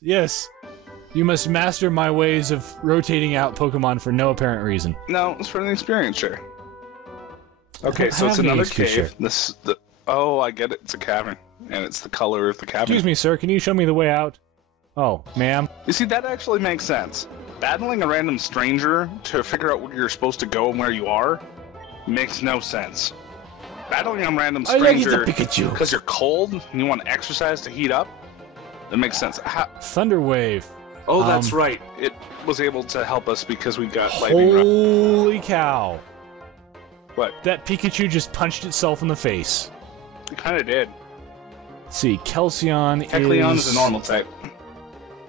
Yes. You must master my ways of rotating out Pokemon for no apparent reason. No, it's for the experience share. Okay, so it's Have any another excuse, cave. sure. Oh, I get it. It's a cavern, and it's the color of the cavern. Excuse me, sir. Can you show me the way out? Oh, ma'am. You see, that actually makes sense. Battling a random stranger to figure out where you're supposed to go and where you are makes no sense. Battling a random stranger because you're cold and you want to exercise to heat up, that makes sense. Thunder Wave. Oh, that's right. It was able to help us because we got lightning rod. Holy cow. What? That Pikachu just punched itself in the face. It kind of did. Let's see, Kelsey is a normal type.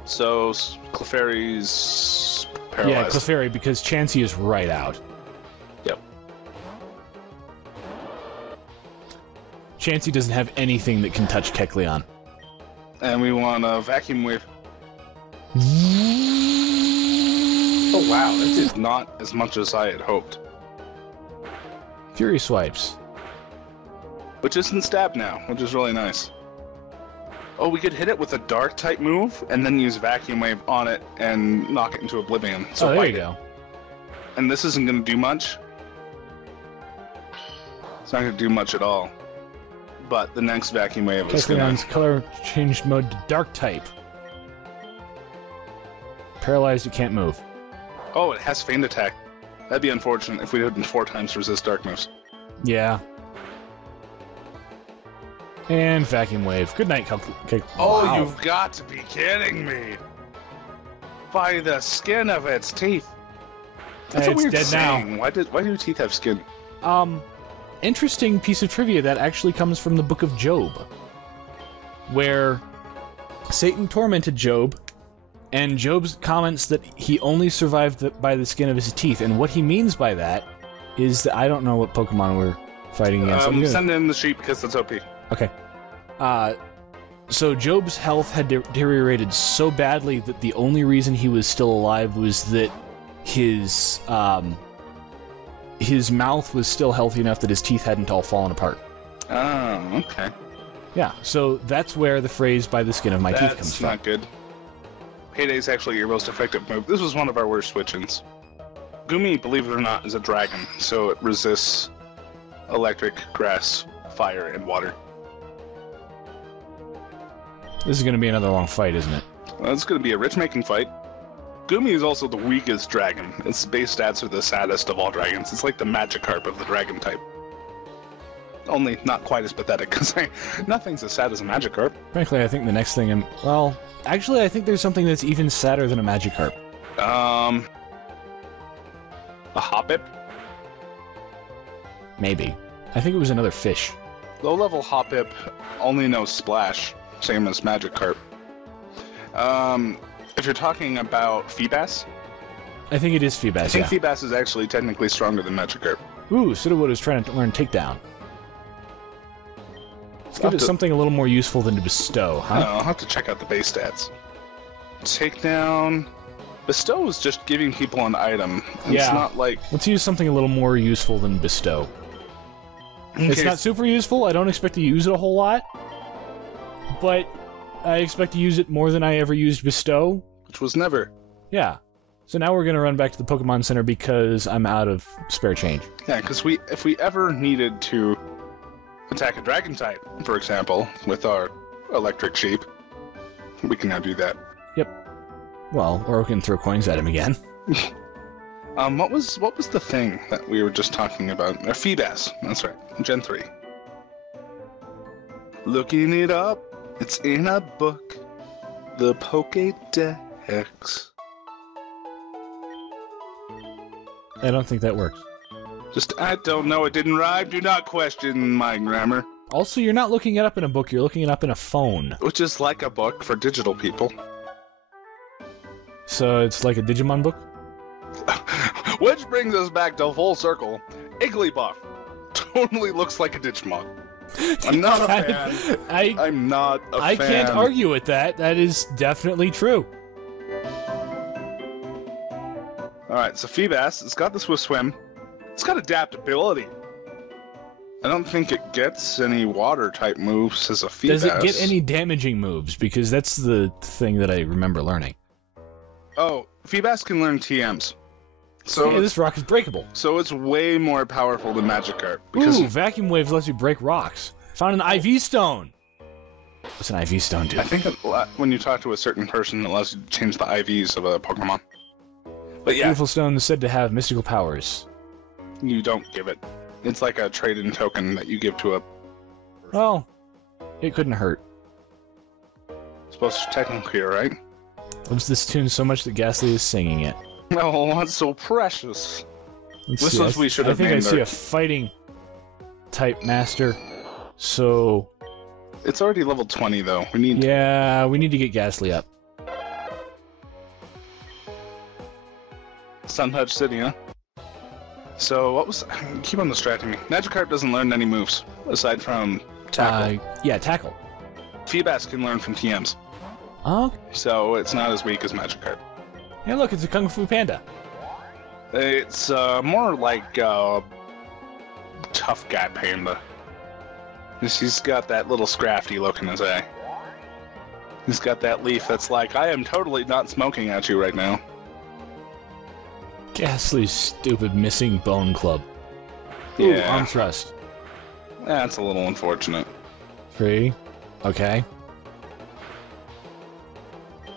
So, Clefairy's paralyzed. Yeah, Clefairy, because Chansey is right out. Yep. Chansey doesn't have anything that can touch Kecleon. And we want a Vacuum Wave. Oh wow, that did not as much as I had hoped. Fury Swipes. Which isn't stab now, which is really nice. Oh, we could hit it with a dark type move, and then use Vacuum Wave on it and knock it into oblivion. So there you go. And this isn't going to do much. It's not going to do much at all. But the next Vacuum Wave is going to... Kecleon's color changed mode to dark type. Paralyzed, it can't move. Oh, it has Feint Attack. That'd be unfortunate if we didn't 4 times resist dark moves. Yeah. And Vacuum Wave. Good night, Kecleon. Oh, wow. You've got to be kidding me! By the skin of its teeth. That's a it's weird dead saying. now. Why do teeth have skin? Interesting piece of trivia that actually comes from the Book of Job, where Satan tormented Job, and Job comments that he only survived by the skin of his teeth, and what he means by that is that I don't know what Pokemon we're fighting against. Send in the sheep because that's OP. Okay. So Job's health had deteriorated so badly that the only reason he was still alive was that his mouth was still healthy enough that his teeth hadn't all fallen apart. Oh, okay. Yeah, so that's where the phrase "by the skin of my teeth" comes from. That's not good. Payday's actually your most effective move. This was one of our worst switch-ins. Gumi, believe it or not, is a dragon, so it resists electric, grass, fire, and water. This is going to be another long fight, isn't it? Well, it's going to be a rich-making fight. Gumi is also the weakest dragon. Its base stats are the saddest of all dragons. It's like the Magikarp of the dragon type. Only not quite as pathetic, because nothing's as sad as a Magikarp. Frankly, I think the next thing well, actually, I think there's something that's even sadder than a Magikarp. A Hoppip? Maybe. I think it was another fish. Low-level Hoppip only knows Splash, same as Magikarp. If you're talking about Feebas... I think it is Feebas, I think Feebas is actually technically stronger than Magikarp. Ooh, Sudowoodo is trying to learn Takedown. Let's give it something a little more useful than to Bestow, huh? No, I'll have to check out the base stats. Takedown... Bestow is just giving people an item. Yeah. It's not like... Let's use something a little more useful than Bestow. Okay. It's not super useful, I don't expect to use it a whole lot, but I expect to use it more than I ever used Bestow. Which was never. Yeah. So now we're going to run back to the Pokemon Center because I'm out of spare change. Yeah, because if we ever needed to attack a Dragon type, for example, with our electric sheep, we can now do that. Yep. Well, or we can throw coins at him again. What was the thing that we were just talking about? Feebas. That's right. Gen 3. Looking it up. It's in a book. The Pokédex. I don't think that works. I don't know. It didn't rhyme. Do not question my grammar. Also, you're not looking it up in a book. You're looking it up in a phone. Which is like a book for digital people. So it's like a Digimon book? Which brings us back to full circle. Igglybuff totally looks like a Digimon. I'm not a fan. I'm not a fan. I can't argue with that. That is definitely true. Alright, so Feebas, it's got the Swift Swim. It's got adaptability. I don't think it gets any water-type moves as a Feebas. Does it get any damaging moves? Because that's the thing that I remember learning. Oh, Feebas can learn TMs. So yeah, this rock is breakable. So it's way more powerful than Magikarp. Ooh, Vacuum Wave lets you break rocks. Found an IV Stone. What's an IV Stone do? I think when you talk to a certain person, it allows you to change the IVs of a Pokemon. But yeah. Beautiful Stone is said to have mystical powers. You don't give it. It's like a trade-in token that you give to a... Well, it couldn't hurt. Supposed to technically, right? Loves this tune so much that Ghastly is singing it. Oh, that's so precious. This was we should have named. I think I see a fighting type master. So it's already level 20 though. We need we need to get Ghastly up. Suntouch City, huh? So what was keep on distracting me. Magikarp doesn't learn any moves aside from Tackle. Yeah, Tackle. Feebas can learn from TMs. Oh. So it's not as weak as Magikarp. Hey, look, it's a Kung Fu Panda. It's more like tough guy panda. He's got that little scrafty look in his eye. He's got that leaf that's like, I am totally not smoking at you right now. Ghastly's stupid missing Bone Club. Yeah. Ooh, Arm Thrust. That's a little unfortunate. 3. Okay.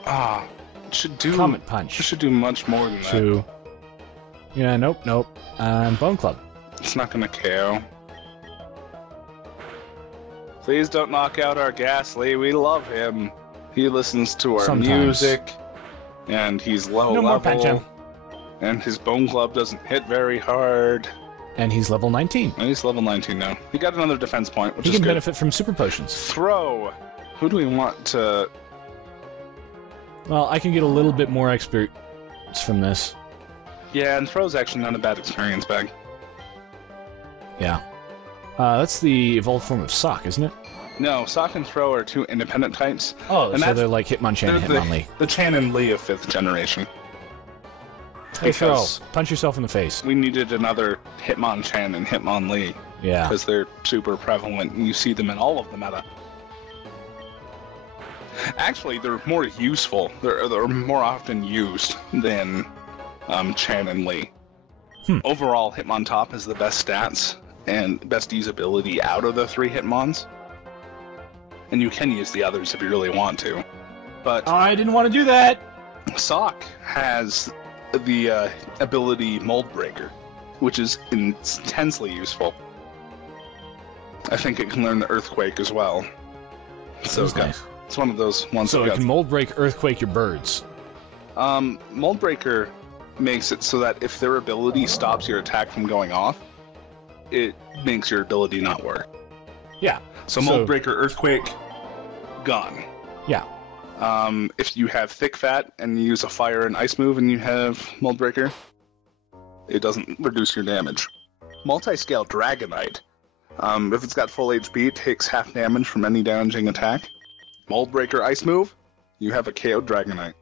Ah. Should do Comet Punch. Should do much more than 2. That. Yeah, nope. Bone Club. It's not gonna KO. Please don't knock out our Ghastly. We love him. He listens to our music, and he's low level. More punch him. And his Bone Club doesn't hit very hard. And he's level 19. And he's level 19 now. He got another defense point, which is good. He can benefit from Super Potions. Throw. Who do we want to? Well, I can get a little bit more experience from this. Yeah, and Throw's actually not a bad experience bag. Yeah. That's the evolved form of Sock, isn't it? No, Sock and Throw are two independent types. Oh, and so they're like Hitmonchan and Hitmonlee. The Hitmonlee of 5th generation. Hey, Throw, punch yourself in the face. We needed another Hitmonchan and Hitmonlee. Yeah. Because they're super prevalent, and you see them in all of the meta. Actually, they're more useful. They're more often used than Chan and Lee. Overall, Hitmontop has the best stats and best usability out of the 3 Hitmons. And you can use the others if you really want to. But I didn't want to do that! Sock has the ability Mold Breaker, which is intensely useful. I think it can learn the Earthquake as well. So nice. It's one of those ones. So it can Mold Break, Earthquake your birds. Mold Breaker makes it so that if their ability stops your attack from going off, it makes your ability not work. Yeah. So Mold Breaker, Earthquake, gone. Yeah. If you have Thick Fat and you use a Fire and Ice move and you have Mold Breaker, it doesn't reduce your damage. Multi-Scale Dragonite. If it's got full HP, it takes half damage from any damaging attack. Mold Breaker Ice move, you have a KO Dragonite.